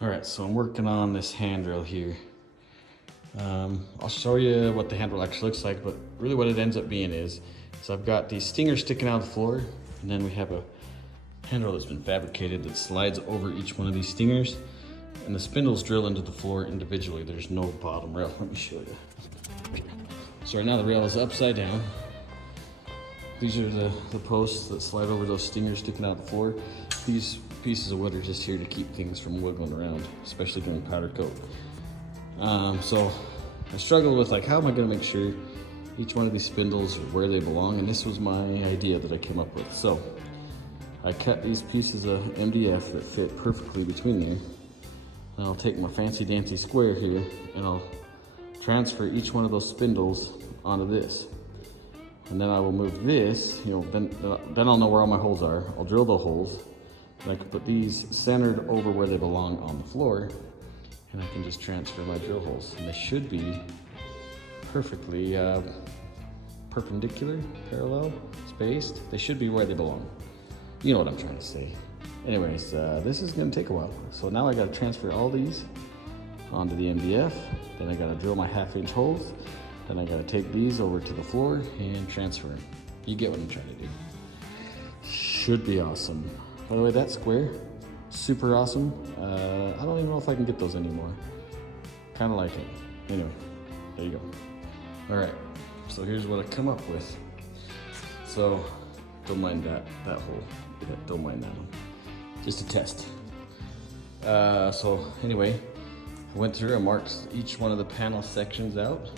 Alright, so I'm working on this handrail here. I'll show you what the handrail actually looks like, but really what it ends up being is I've got these stingers sticking out of the floor, and then we have a handrail that's been fabricated that slides over each one of these stingers, and the spindles drill into the floor individually. There's no bottom rail. Let me show you. So right now the rail is upside down. These are the posts that slide over those stingers sticking out the floor. These pieces of wood are just here to keep things from wiggling around, especially during powder coat. So I struggled with like, how am I gonna make sure each one of these spindles are where they belong? And this was my idea that I came up with. So I cut these pieces of MDF that fit perfectly between there. And I'll take my fancy dancy square here and I'll transfer each one of those spindles onto this. And then I will move this, then I'll know where all my holes are. I'll drill the holes, and I can put these centered over where they belong on the floor, and I can just transfer my drill holes. And they should be perfectly perpendicular, parallel, spaced. They should be where they belong. You know what I'm trying to say. Anyways, this is gonna take a while. So now I gotta transfer all these onto the MDF, then I gotta drill my 1/2-inch holes, then I gotta take these over to the floor and transfer them. You get what I'm trying to do. Should be awesome. By the way, that square, super awesome. I don't even know if I can get those anymore. Kind of like it. Anyway, there you go. All right, so here's what I come up with. So, don't mind that hole. Yeah, don't mind that one. Just a test. So anyway, I went through and marked each one of the panel sections out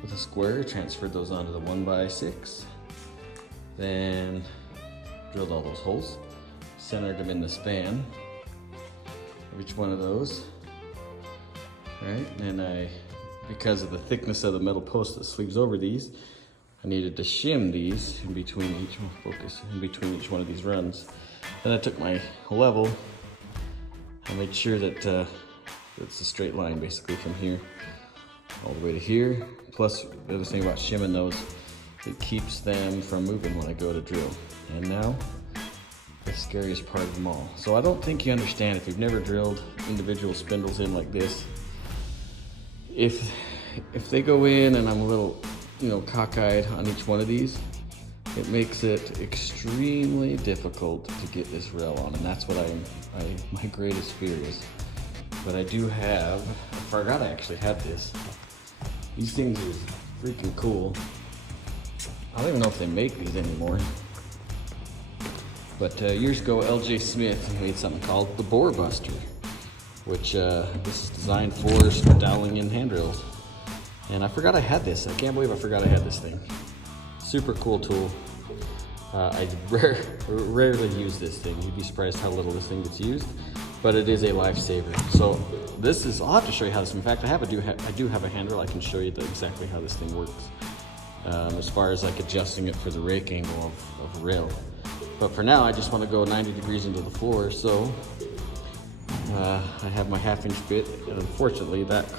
with a square, transferred those onto the 1x6, then drilled all those holes, centered them in the span of each one of those, right? And because of the thickness of the metal post that sleeves over these, I needed to shim these in between each one of these runs. Then I took my level and made sure that it's a straight line basically from here all the way to here. Plus, the other thing about shimming those, it keeps them from moving when I go to drill. And now, the scariest part of them all. So I don't think you understand if you've never drilled individual spindles in like this. If they go in and I'm a little, cockeyed on each one of these, it makes it extremely difficult to get this rail on, and that's what my greatest fear is. But I do have, I forgot I actually had this. These things are freaking cool. I don't even know if they make these anymore. But years ago, LJ Smith made something called the Bore Buster, which this is designed for doweling in handrails. And I forgot I had this. I can't believe I forgot I had this thing. Super cool tool. I rarely use this thing. You'd be surprised how little this thing gets used, but it is a lifesaver. So this is, I'll have to show you how this, in fact, I do have a handrail. I can show you exactly how this thing works. As far as like adjusting it for the rake angle of rail. But for now, I just want to go 90 degrees into the floor. So I have my 1/2-inch bit, and unfortunately that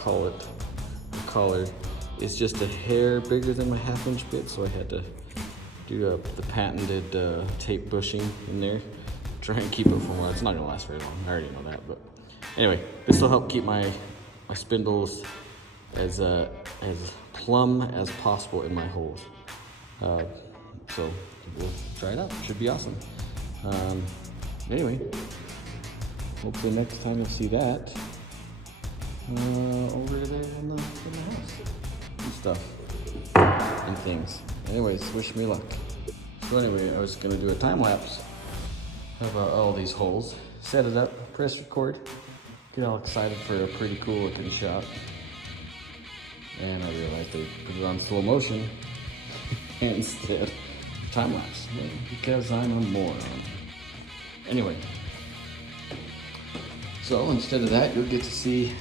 collar is just a hair bigger than my 1/2-inch bit. So I had to do the patented tape bushing in there. Try and keep it from where it's not gonna last very long. I already know that, but anyway, this will help keep my spindles as plumb as possible in my holes. So we'll try it out. Should be awesome. Anyway, hopefully next time you'll see that over there in the house and stuff and things. Anyways, wish me luck. So anyway, I was gonna do a time lapse about all these holes, set it up, press record, get all excited for a pretty cool looking shot, and I realized they put it on slow motion instead of time lapse, because I'm a moron. Anyway, so instead of that, you'll get to see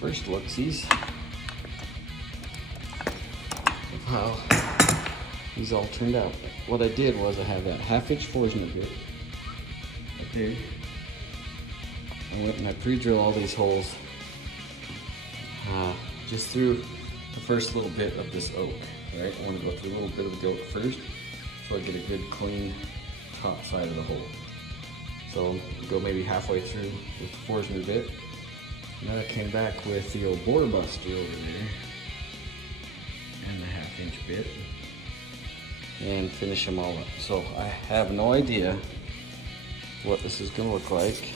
first look-sees of how these all turned out. What I did was I have that 1/2-inch Forstner bit right there. I went and I pre-drill all these holes just through the first little bit of this oak, right? I want to go through a little bit of the oak first so I get a good clean top side of the hole. So go maybe halfway through with the Forstner bit. And then I came back with the old bore buster over there and the 1/2 inch bit and finish them all up. So I have no idea what this is gonna look like.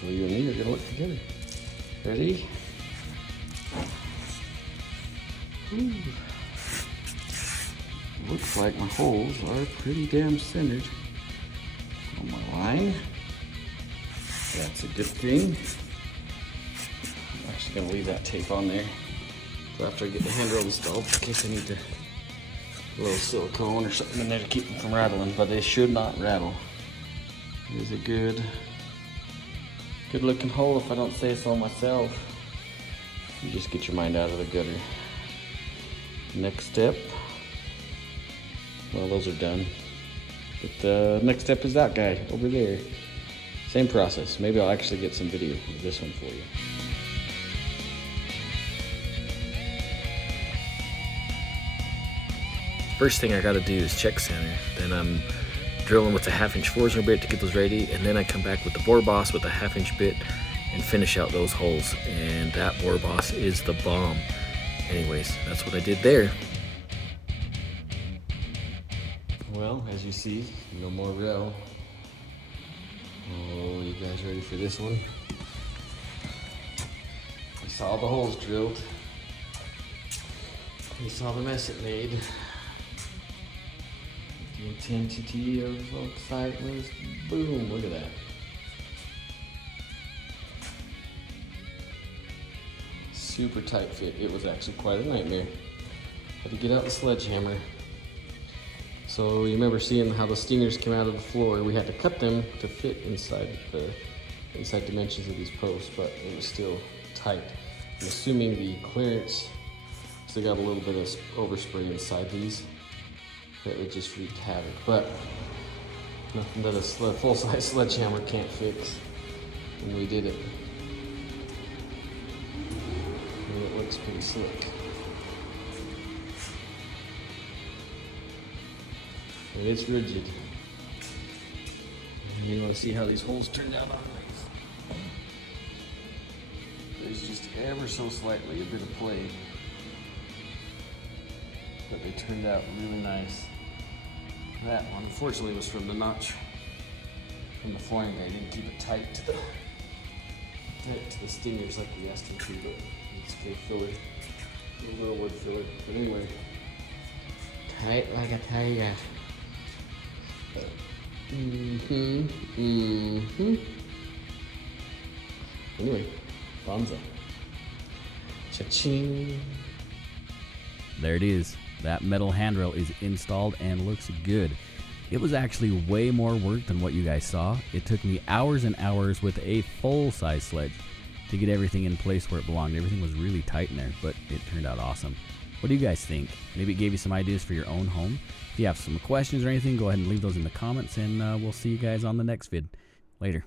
So you and me are gonna look together. Ready? Ooh. Looks like my holes are pretty damn centered on my line. That's a good thing. I'm actually gonna leave that tape on there so after I get the handrail installed, in case I need to a little silicone or something in there to keep them from rattling, but they should not rattle. It is a good looking hole if I don't say so myself. You just get your mind out of the gutter. Next step, well, those are done. But the next step is that guy over there. Same process. Maybe I'll actually get some video of this one for you. First thing I gotta do is check center. Then I'm drilling with a 1/2 inch Forstner bit to get those ready, and then I come back with the bore boss with a 1/2 inch bit and finish out those holes. And that bore boss is the bomb. Anyways, that's what I did there. Well, as you see, no more rail. Oh, you guys ready for this one? You saw the holes drilled. You saw the mess it made. The intensity of excitement, boom, look at that. Super tight fit. It was actually quite a nightmare. Had to get out the sledgehammer. So you remember seeing how the stingers came out of the floor. We had to cut them to fit inside the inside dimensions of these posts, but it was still tight. I'm assuming the clearance still got a little bit of overspray inside these that would just wreak havoc, but nothing that a full-size sledgehammer can't fix. And we did it. And it looks pretty slick. And it's rigid. And you want to see how these holes turned out on these. There's just ever so slightly a bit of play, but they turned out really nice. That one, unfortunately, was from the notch from the flooring guy. I didn't keep it tight to the stingers like we asked him to, but it's good filler, a little wood filler. But anyway, tight like a tiger. Anyway, bonza. Cha-ching. There it is. That metal handrail is installed and looks good. It was actually way more work than what you guys saw. It took me hours and hours with a full-size sledge to get everything in place where it belonged. Everything was really tight in there, but it turned out awesome. What do you guys think? Maybe it gave you some ideas for your own home. If you have some questions or anything, go ahead and leave those in the comments, and we'll see you guys on the next vid. Later.